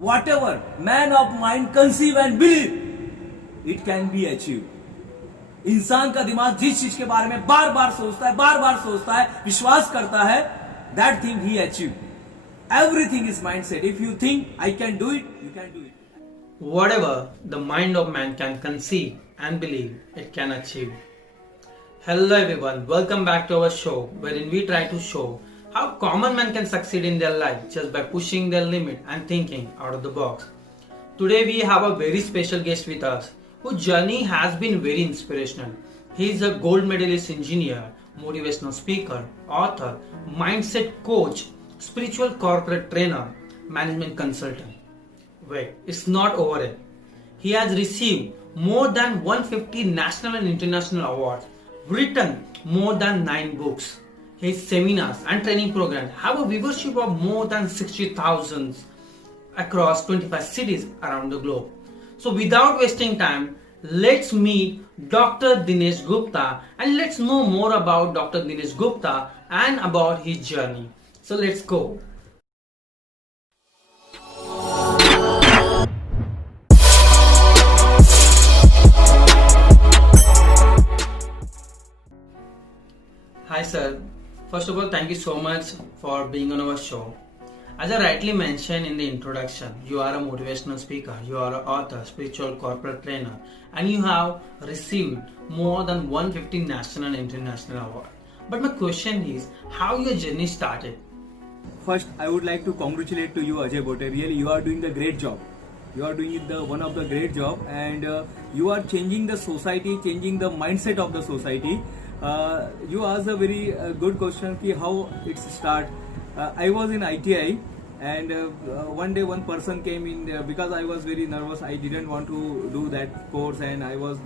whatever man of mind conceive and believe, it can be achieved. इंसान का दिमाग जिस चीज के बारे में बार बार सोचता है, विश्वास करता है, that thing he achieve. Everything is mindset. If you think I can do it, you can do it. Whatever the mind of man can conceive and believe, it can achieve. Hello everyone, welcome back to our show wherein we try to show how common men can succeed in their life just by pushing their limit and thinking out of the box. Today we have a very special guest with us whose journey has been very inspirational. He is a gold medalist engineer, motivational speaker, author, mindset coach, spiritual corporate trainer, management consultant. Wait, it's not over yet. He has received more than 150 national and international awards, written more than 9 books. His seminars and training programs have a viewership of more than 60,000 across 25 cities around the globe. So without wasting time, let's meet Dr. Dinesh Gupta and let's know more about Dr. Dinesh Gupta and about his journey. So let's go. Hi sir, first of all thank you so much for being on our show. As I rightly mentioned in the introduction, you are a motivational speaker, you are an author, spiritual corporate trainer, and you have received more than 150 national and international awards. But my question is, how your journey started? First, I would like to congratulate to you, Ajay Bote. Really, you are doing the great job. You are doing one of the great job, and you are changing the society, changing the mindset of the society. You asked a very good question ki how it start. I was in ITI, and one day one person came in because I was very nervous. I didn't want to do that course, and I was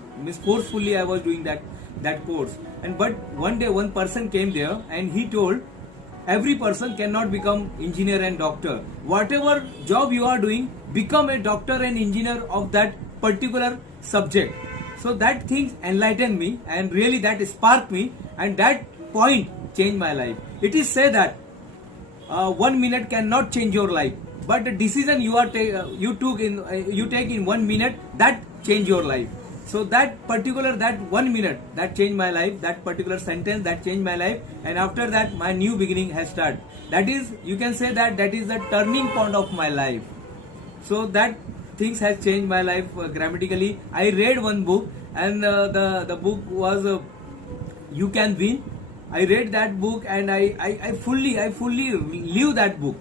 forcefully I was doing that course. And but one day one person came there, and he told, every person cannot become engineer and doctor. Whatever job you are doing, become a doctor and engineer of that particular subject. So that thing enlightened me, and really that sparked me, and that point changed my life. It is said that 1 minute cannot change your life, but the decision you take in 1 minute, that change your life. So that 1 minute that changed my life, that particular sentence that changed my life, and after that my new beginning has started. That is, you can say that is the turning point of my life. So that things has changed my life grammatically. I read one book, and the book was You Can Win. I read that book, and I fully live that book.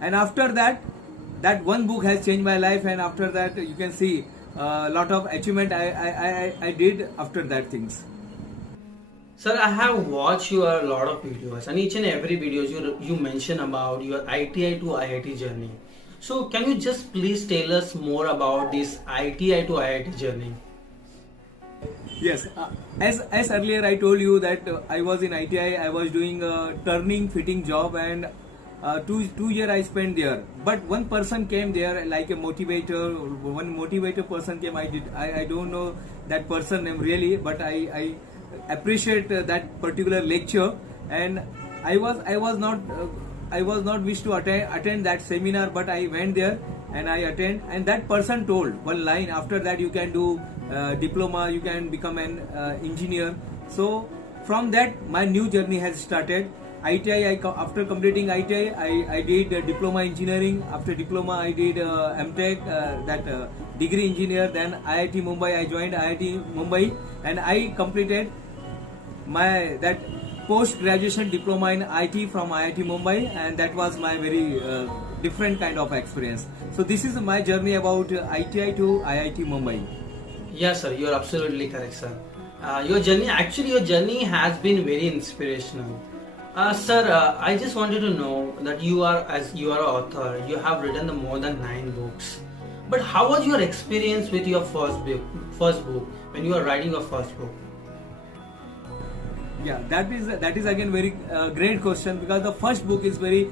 And after that one book has changed my life, and after that you can see a lot of achievement I did after that things. Sir, I have watched your lot of videos, and each and every videos you mention about your ITI to IIT journey. So can you just please tell us more about this ITI to IIT journey? Yes, as earlier I told you that I was in ITI, I was doing a turning fitting job, and 2 years I spent there. But one person came there like a motivator. One motivator person came. I don't know that person name really, but I appreciate that particular lecture, and I was not wish to attend that seminar, but I went there and I attend, and that person told one line, after that you can do diploma, you can become an engineer. So from that my new journey has started. ITI, after completing ITI, I did diploma engineering. After diploma I did MTech, degree engineer. Then IIT Mumbai, I joined IIT Mumbai, and I completed my that post graduation diploma in IT from IIT Mumbai, and that was my very different kind of experience. So this is my journey about ITI to IIT Mumbai. Yes sir, you are absolutely correct sir. Your journey has been very inspirational. Sir, I just wanted to know that you are an author, you have written more than 9 books. But how was your experience with your first book when you were writing your first book? Yeah, that is again very great question, because the first book is very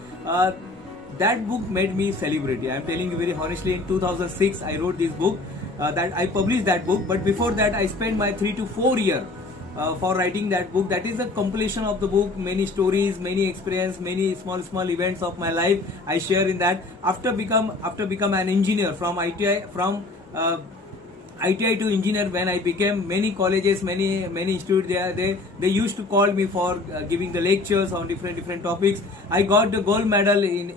that book made me celebrity. I am telling you very honestly, in 2006 I wrote this book, that I published that book. But before that I spent my 3 to 4 years for writing that book. That is the completion of the book. Many stories, many experience, many small events of my life I share in that. After become an engineer from ITI, from ITI to engineer, when I became, many colleges, many institutes, they used to call me for giving the lectures on different topics. I got the gold medal in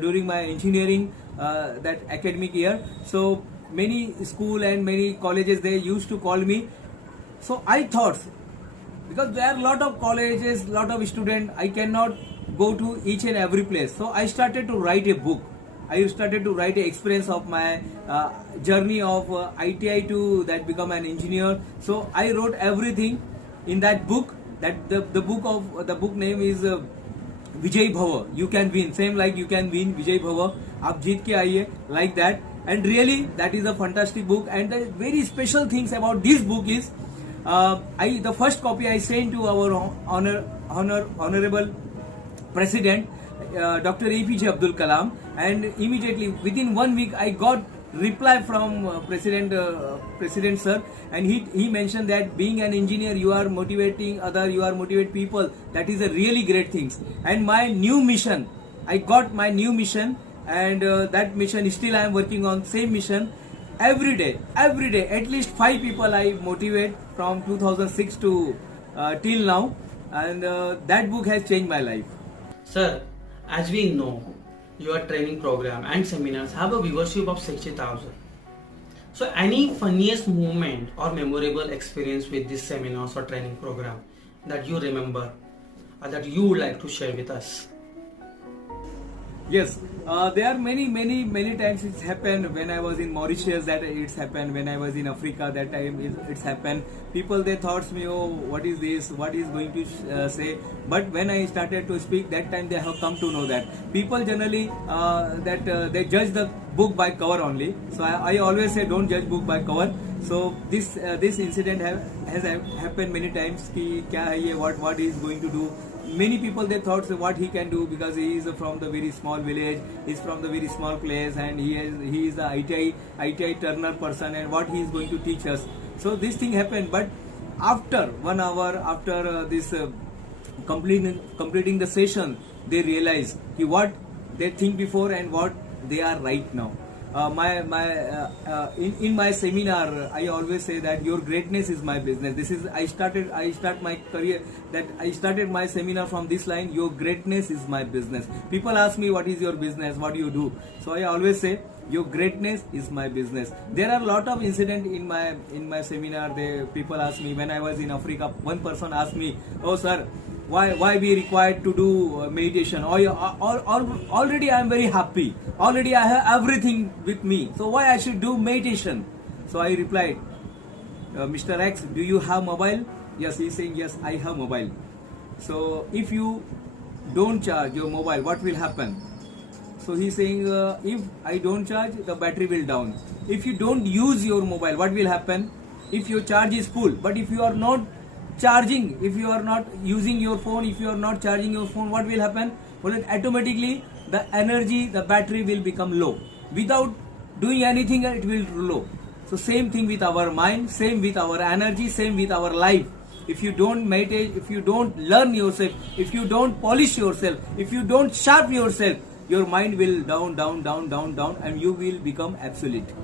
during my engineering that academic year. So many school and many colleges, they used to call me. So I thought, because there are a lot of colleges, lot of students, I cannot go to each and every place. So I started to write a book. I started to write an experience of my journey of ITI to that become an engineer. So I wrote everything in that book. That the book name is Vijay Bhava. You can win. Same like you can win. Vijay Bhava. आप जीत के आइए, like that. And really, that is a fantastic book. And the very special things about this book is, the first copy I sent to our honorable President, Dr. APJ Abdul Kalam, and immediately within 1 week I got reply from President sir, and he mentioned that being an engineer, you are motivating other, you are motivate people. That is a really great things. And my new mission, I got my new mission, and that mission still I am working on same mission. Every day, at least 5 people I motivate from 2006 to till now, and that book has changed my life. Sir, as we know, your training program and seminars have a viewership of 60,000. So any funniest moment or memorable experience with these seminars or training program that you remember or that you would like to share with us? Yes, there are many times it's happened. When I was in Mauritius, that it's happened. When I was in Africa, that time it's happened. People, they thought me, oh, what is this? What is going to say? But when I started to speak, that time they have come to know that people generally they judge the book by cover only. So I always say, don't judge book by cover. So this incident has happened many times. Ki kya hai ye? What he is going to do? Many people, they thought what he can do, because he is from the very small village, he is from the very small place, and he is the ITI turner person, and what he is going to teach us. So this thing happened. But after 1 hour, after this completing the session, they realize what they think before and what they are right now. In my seminar, I always say that your greatness is my business. I start my career, that I started my seminar from this line: your greatness is my business. People ask me, what is your business? What do you do? So I always say, your greatness is my business. There are a lot of incidents in my seminar. People ask me, when I was in Africa, one person asked me, oh sir, why we required to do meditation? Already I am very happy. Already I have everything with me. So why I should do meditation? So I replied, Mr. X, do you have mobile? Yes, he is saying, yes, I have mobile. So if you don't charge your mobile, what will happen? So he is saying, if I don't charge, the battery will down. If you don't use your mobile, what will happen? If your charge is full, but if you are not charging, if you are not using your phone, if you are not charging your phone, what will happen? Well, automatically the energy, the battery will become low. Without doing anything, it will low. So same thing with our mind, same with our energy, same with our life. If you don't meditate, if you don't learn yourself, if you don't polish yourself, if you don't sharp yourself, your mind will down, and you will become obsolete.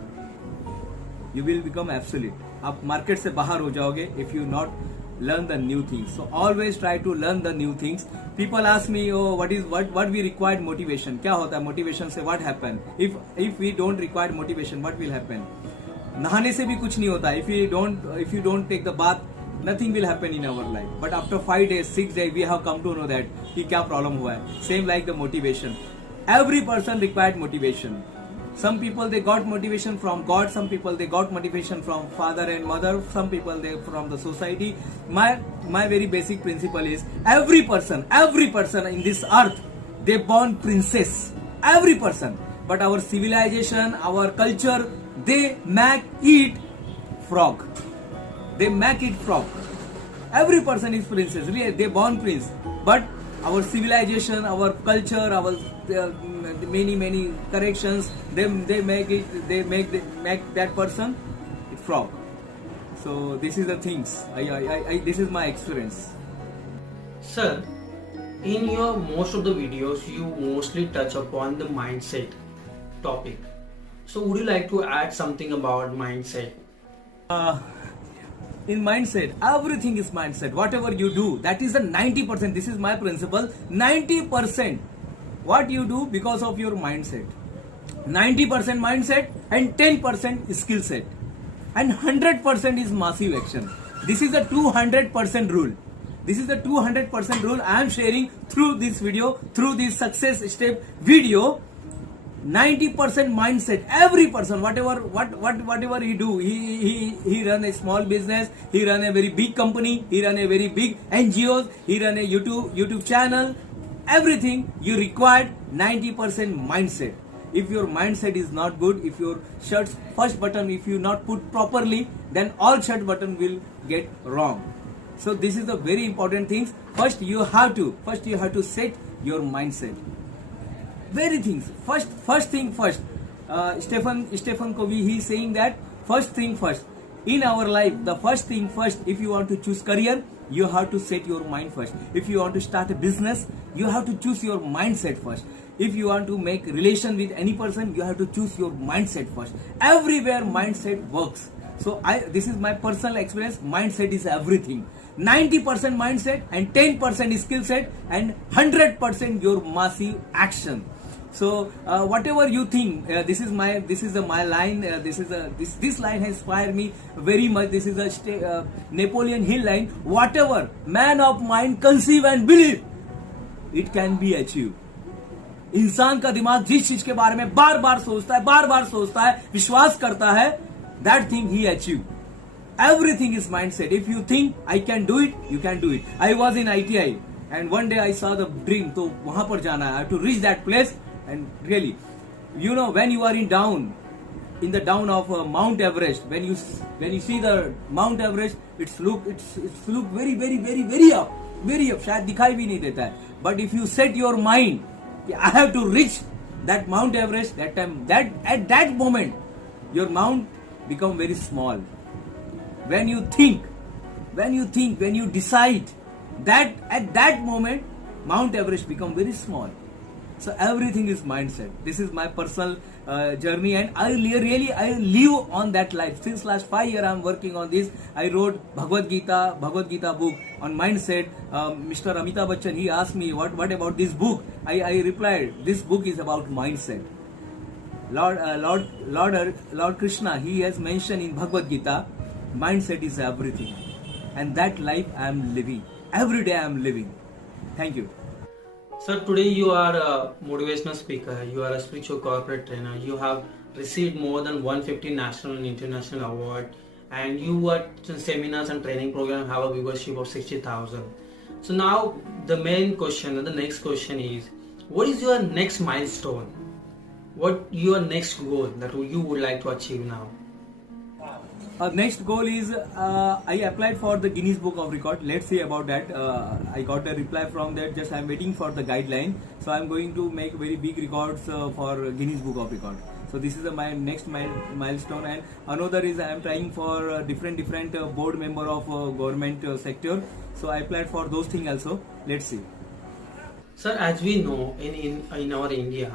You will become obsolete. आप market से बाहर हो जाओगे if you not learn the new things. So always try to learn the new things. People ask me, oh, what we required motivation? क्या होता है motivation से? What happen? If we don't require motivation, what will happen? नहाने से भी कुछ नहीं होता. If you don't take the bath, nothing will happen in our life. But after 5 days, 6 days, we have come to know that कि क्या problem हुआ है. Same like the motivation. Every person required motivation. Some people, they got motivation from God. Some people, they got motivation from father and mother. Some people, they from the society. My very basic principle is, every person in this earth, they born princess. Every person. But our civilization, our culture, they make it frog. They make it frog. Every person is princess. Really, they born prince. But our civilization, our culture, our many corrections, they make that person frog. So this is the things. This is my experience. Sir, in your most of the videos, you mostly touch upon the mindset topic. So would you like to add something about mindset? In mindset, everything is mindset. Whatever you do, that is the 90%. This is my principle. 90% what you do because of your mindset. 90% mindset and 10% skill set. And 100% is massive action. This is the 200% rule. This is the 200% rule I am sharing through this video, through this success step video. 90% mindset. Every person, whatever he do, he run a small business, he run a very big company, he run a very big NGOs, he run a YouTube channel. Everything you required 90% mindset. If your mindset is not good, if your shirt's first button if you not put properly, then all shirt button will get wrong. So this is the very important things. First you have to set your mindset. Very things. First thing first. Stephen Covey, he is saying that first thing first. In our life, the first thing first. If you want to choose career, you have to set your mind first. If you want to start a business, you have to choose your mindset first. If you want to make relation with any person, you have to choose your mindset first. Everywhere mindset works. So this is my personal experience. Mindset is everything. 90% mindset and 10% skill set and 100% your massive action. So whatever you think, this is my line. This line has inspired me very much. This is a Napoleon Hill line. Whatever man of mind conceive and believe, it can be achieved. इंसान का दिमाग जिस चीज के बारे में बार बार सोचता है, विश्वास करता है, that thing he achieve. Everything is mindset. If you think I can do it, you can do it. I was in ITI and one day I saw the dream. तो वहां पर जाना है. I have to reach that place. And really, you know, when you are in the down of Mount Everest, when you see the Mount Everest, it's look very up. शायद दिखाई भी नहीं देता है. But if you set your mind, I have to reach that Mount Everest, that time, at that moment, your mount become very small. When you think, when you decide, that at that moment, Mount Everest become very small. So everything is mindset. This is my personal journey, and I live on that life. Since last 5 years, I am working on this. I wrote Bhagavad Gita book on mindset. Mr. Amitabh Bachchan, he asked me, what about this book? I replied, this book is about mindset. Lord Krishna, he has mentioned in Bhagavad Gita, mindset is everything, and that life I am living. Every day I am living. Thank you. Sir, today you are a motivational speaker, you are a spiritual corporate trainer, you have received more than 150 national and international awards, and you at seminars and training programs have a viewership of 60,000. So now the main question and the next question is, what is your next milestone? What your next goal that you would like to achieve now? Next goal is I applied for the Guinness Book of Record. Let's see about that. I got a reply from that. Just I'm waiting for the guideline. So I'm going to make very big records for Guinness Book of Record. So this is my next milestone. And another is I am trying for different board member of government sector. So I applied for those things also. Let's see. Sir, as we know, in our India,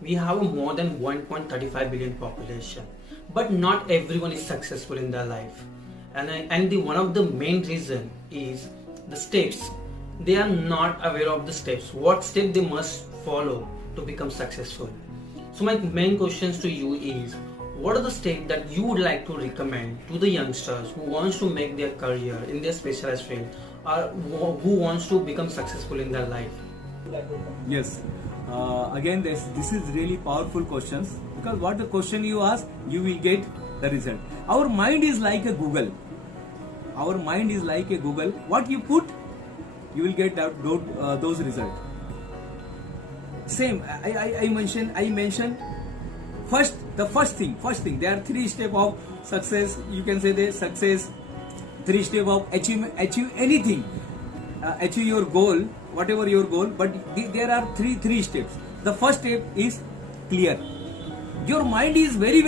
we have more than 1.35 billion population. But not everyone is successful in their life, and one of the main reason is the steps. They are not aware of the steps. What step they must follow to become successful. So my main questions to you is, what are the steps that you would like to recommend to the youngsters who wants to make their career in their specialized field, or who wants to become successful in their life? Yes. Again, this is really powerful questions, because what the question you ask, you will get the result. Our mind is like a Google. Our mind is like a Google. What you put, you will get those results. Same. I mentioned first. The first thing. There are 3 steps of success. You can say the success. 3 steps of achieve anything. Achieve your goal. Whatever your goal, but there are three steps. The first step is clear. Your mind is very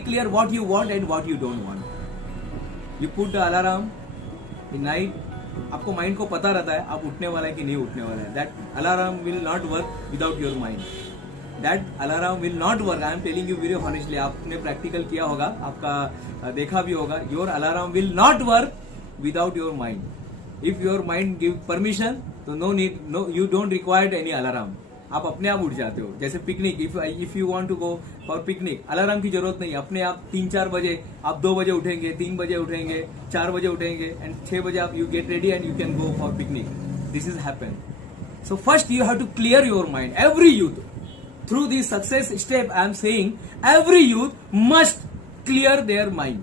clear what you want and what you don't want. You put the alarm in night. आपको mind को पता रहता है आप उठने वाला है कि नहीं उठने वाला है. That alarm will not work without your mind. That alarm will not work. I am telling you very honestly. आपने प्रैक्टिकल किया होगा, आपका देखा भी होगा. Your alarm will not work without your mind. If your mind give permission, तो no need, no, you don't require any alarm. आप अपने आप उठ जाते हो. जैसे picnic, if you want to go for picnic, alarm की जरूरत नहीं. अपने आप 3-4 बजे, आप 2 बजे उठेंगे, 3 बजे उठेंगे, 4 बजे उठेंगे, एंड 6 बजे आप you get ready and you can go for picnic. This is happen. So first you have to clear your mind. Every youth, through this success step, I am saying every youth must clear their mind.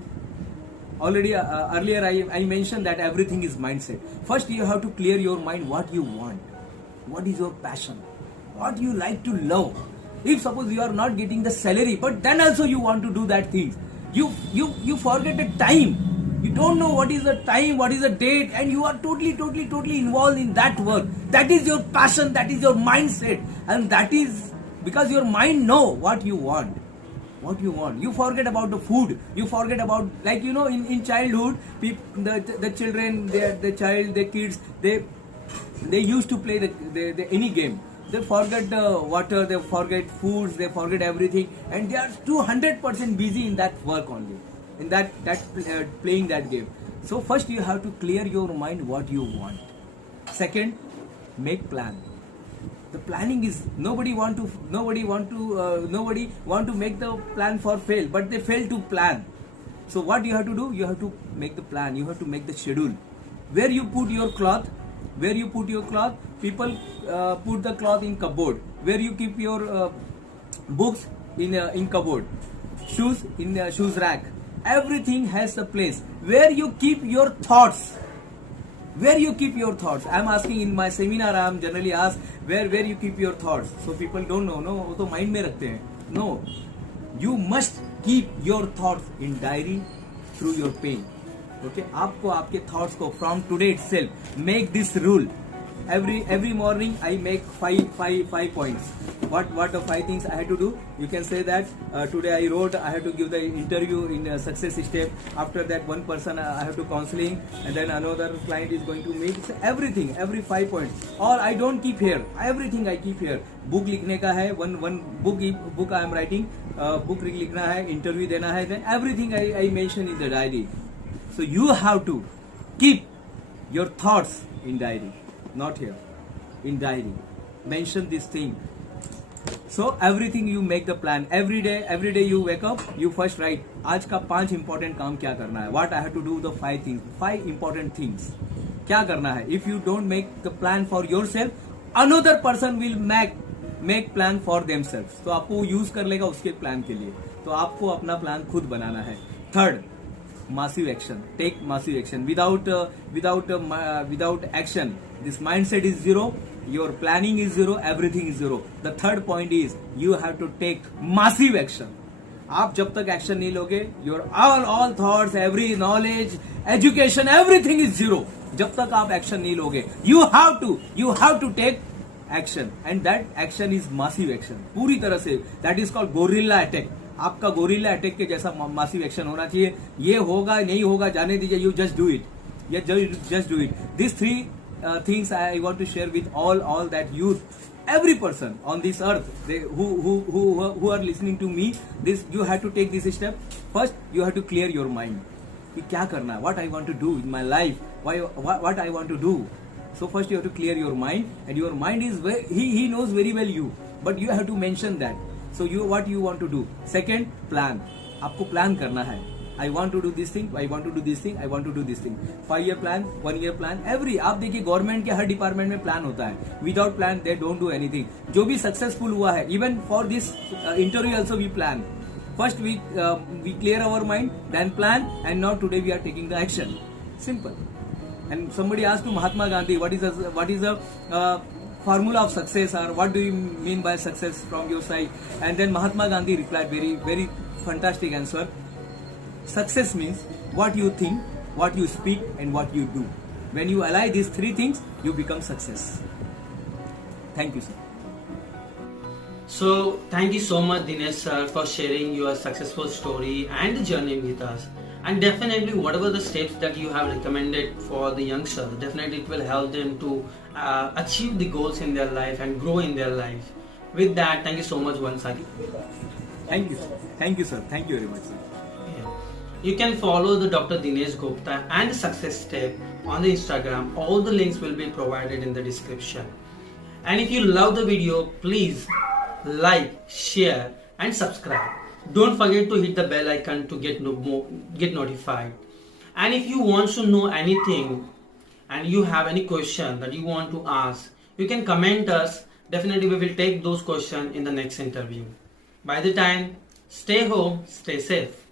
Already earlier I mentioned that everything is mindset. First you have to clear your mind. What you want, what is your passion, what you like to love. If suppose you are not getting the salary, but then also you want to do that things, you forget the time. You don't know what is the time, what is the date, and you are totally involved in that work. That is your passion, that is your mindset, and that is because your mind know what you want. What you want. You forget about the food. You forget about, like, you know, in childhood, the children, the kids, they used to play the any game. They forget the water, they forget foods, they forget everything, and they are 200% busy in that work only, in that playing that game. So first you have to clear your mind what you want. Second, make plan. The planning is nobody want to make the plan for fail, but they fail to plan. So what you have to do? You have to make the plan. You have to make the schedule. Where you put your cloth? People put the cloth in cupboard. Where you keep your books in cupboard. Shoes in the shoes rack. Everything has a place. Where you keep your thoughts? Where you keep your thoughts? I am asking in my seminar. I am generally asked where you keep your thoughts. So people don't know. No, वो तो mind में रखते हैं. No, you must keep your thoughts in diary through your pen. Okay, आपको आपके thoughts को from today itself make this rule. Every morning I make five points. What the 5 things I had to do? You can say that today I wrote, I have to give the interview in a success step. After that, one person I have to counseling, and then another client is going to meet. So everything, every 5 points. Or I don't keep here. Everything I keep here. Book लिखने का है, one book I am writing. Book लिखना है, interview देना है. Then everything I mention in the diary. So you have to keep your thoughts in diary. Not here, in diary. Mention this thing. So everything you make the plan. Every day you wake up, you first write आज का 5 important काम क्या करना है. What I have to do, the 5 things, 5 important things. क्या करना है. If you don't make the plan for yourself, another person will make plan for themselves. तो आपको use कर लेगा उसके plan के लिए. तो आपको अपना plan खुद बनाना है. Third, massive action. Take massive action. Without action, this mindset is zero. Your planning is zero. Everything is zero. The third point is you have to take massive action. आप जब तक action नहीं लोगे, your all thoughts, every knowledge, education, everything is zero. जब तक आप action नहीं लोगे, you have to take action, and that action is massive action. पूरी तरह से that is called gorilla attack. आपका गोरिल्ला अटैक के जैसा मासिव एक्शन होना चाहिए. ये होगा नहीं होगा जाने दीजिए. You just do it. Just do it. These 3 things I want to share with all that youth, every person on this earth, who are listening to me. This you have to take this step. First, you have to clear your mind. कि क्या करना है, what I want to do in my life, what I want to do. So first you have to clear your mind, and your mind is he knows very well you, but you have to mention that. So what you want to do. Second, plan. आपको plan करना है. I want to do this thing, I want to do this thing, I want to do this thing. 5-year plan, 1-year plan, every. आप देखिए government के हर department में plan होता है. Without plan they don't do anything. जो भी successful हुआ है, even for this interview also we plan. First we clear our mind, then plan, and now today we are taking the action. Simple. And somebody asked to Mahatma Gandhi, what is the formula of success, or what do you mean by success from your side? And then Mahatma Gandhi replied very, very fantastic answer. Success means what you think, what you speak, and what you do. When you ally these 3 things, you become success. Thank you, sir. So thank you so much, Dinesh sir, for sharing your successful story and journey with us. And definitely, whatever the steps that you have recommended for the youngster, definitely it will help them to achieve the goals in their life and grow in their life. With that, thank you so much once again. Thank you, sir. Thank you, sir. Thank you very much, sir. Yeah. You can follow the Dr. Dinesh Gupta and Success Step on the Instagram. All the links will be provided in the description. And if you love the video, please like, share and subscribe. Don't forget to hit the bell icon to get notified. And if you want to know anything and you have any question that you want to ask, you can comment us. Definitely we will take those questions in the next interview. By the time, stay home, stay safe.